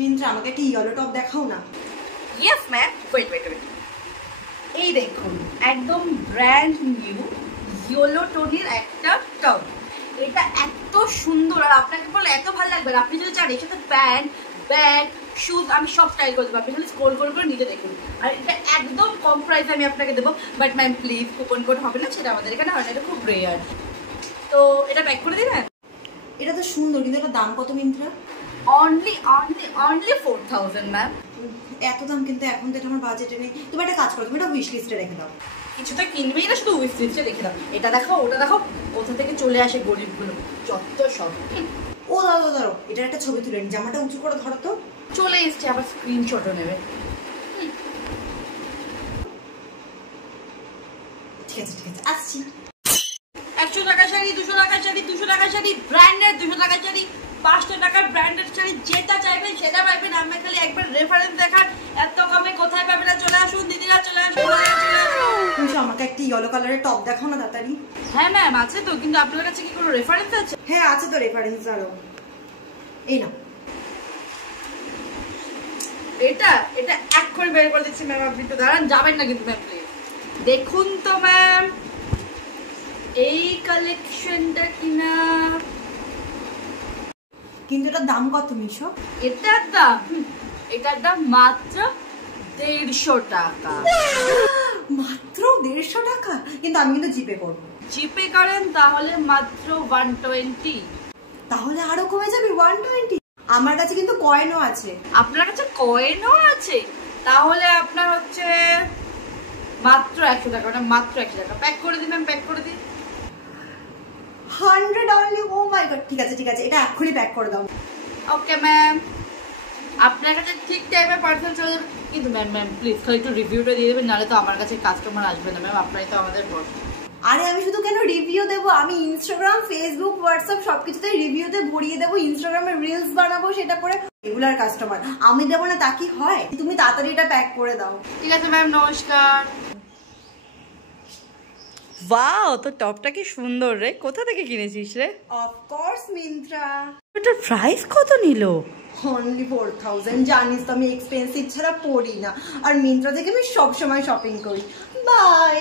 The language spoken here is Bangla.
মিন্ত্রা আমাকে একটা ইয়েলো টপ দেখাও না। Yes ma'am, wait wait wait, এই দেখুন একদম ব্র্যান্ড নিউ ইয়েলো টোনের একটা টপ। এটা এত সুন্দর আর আপনাকে বলে এত ভালো লাগবে। আপনি যদি চান এর সাথে প্যান্ট, ব্যাগ, শুজ আমি সব স্টাইল করে দেবো। আপনি খালি স্ক্রল করে নিজে দেখুন। আর এটা একদম কম প্রাইসে আমি আপনাকে দেবো। But ma'am please coupon code হবে না, সেটা আমাদের এখানে হয় না, এটা খুব রেয়ার। তো এটা প্যাক করে দিবেন। এটা তো সুন্দর, কিন্তু এটা দাম কত মিন্ত্রা? Only 4000 ma'am. এত দাম কিন্তু এখন তো এটা আমার বাজেটে নেই। তুমি একটা কাজ করো, তুমি এটা উইশ লিস্টে রেখে দাও। কিছুটা কিনবেই না, শুধু উইশ লিস্টে রেখে দাও। এটা দেখো ওটা দেখো, কোথা থেকে চলে আসে গরিবগুলো, যত সব। ও দাদা দাঁড়ো, এটার একটা ছবি তুলে নি, জামাটা উঁচু করে ধরো তো। চলে এসছে, আবার স্ক্রিনশটও নেবে। ঠিক আছে ঠিক আছে, আসছি। 100 টাকা শাড়ি, 200 টাকা শাড়ি, 200 টাকা শাড়ি ব্র্যান্ডেড, 200 টাকা শাড়ি, 500 টাকার ব্র্যান্ডেড শাড়ি, যেটা চাইবেন সেটা পাবেন। আমরা খালি একবার রেফারেন্স দেখান, এত কমে কোথায় পাবেন না। চলে আসুন দিদিরা, চলে আসুন। তুমি আমাকে একটা ইয়েলো কালারের টপ দেখাও না তাড়াতাড়ি। হ্যাঁ ম্যাম আছে তো, কিন্তু আপনার কাছে কি কোনো রেফারেন্স আছে? হ্যাঁ আছে তো রেফারেন্স, আরো এই না। এটা এখন বের করে দিচ্ছি ম্যাম, আপনি তো দাঁড়ান, যাবেন না কিন্তু ম্যাম প্লিজ। দেখুন তো ম্যাম এই কালেকশনটা কিনা। কিন্তু এটার দাম কত মিশো? এটার দাম মাত্র 150 টাকা। মাত্র 150 টাকা? কিন্তু আমি কিন্তু জিপে করবো। জিপে করেন তাহলে মাত্র 120। তাহলে আরো কমে যাবে 120। আমার কাছে কিন্তু কয়েনও আছে। আপনার কাছে কয়েনও আছে? তাহলে আপনার হচ্ছে মাত্র 100 টাকা, মানে মাত্র 100 টাকা। প্যাক করে দিন ম্যাম, প্যাক করে দিন। 100 অনলি? ও মাই গড, ঠিক আছে ঠিক আছে, এটা এক্ষুনি প্যাক করে দাও। ওকে ম্যাম, আপনার কাছে ঠিক টাইমে পার্সেল চলে যাবে। কিন্তু ম্যাম প্লিজ খালি একটু রিভিউটা দিয়ে দেবেন, নাহলে তো আমার কাছে কাস্টমার আসবে না ম্যাম। আপনারাই তো আমাদের বস। আরে আমি শুধু কেন রিভিউ দেবো, আমি ইনস্টাগ্রাম, ফেসবুক, হোয়াটসঅ্যাপ সবকিছুতে রিভিউতে ভরিয়ে দেবো। ইনস্টাগ্রামে রিলস বানাবো, সেটা করে রেগুলার কাস্টমার আমি দেবো না, তা কি হয়? তুমি তাড়াতাড়ি এটা প্যাক করে দাও। ঠিক আছে ম্যাম, নমস্কার। ওয়াও, তো টপটা কি সুন্দর রে। কোথা থেকে কিনেছিস রে? Of course Myntra. এটার প্রাইস কত নিল? অনলি 4000। জানিস তো আমি এক্সপেন্সিভ ছাড়া পড়ি না, আর মিন্ত্রা থেকে আমি সবসময় শপিং করি। বাই।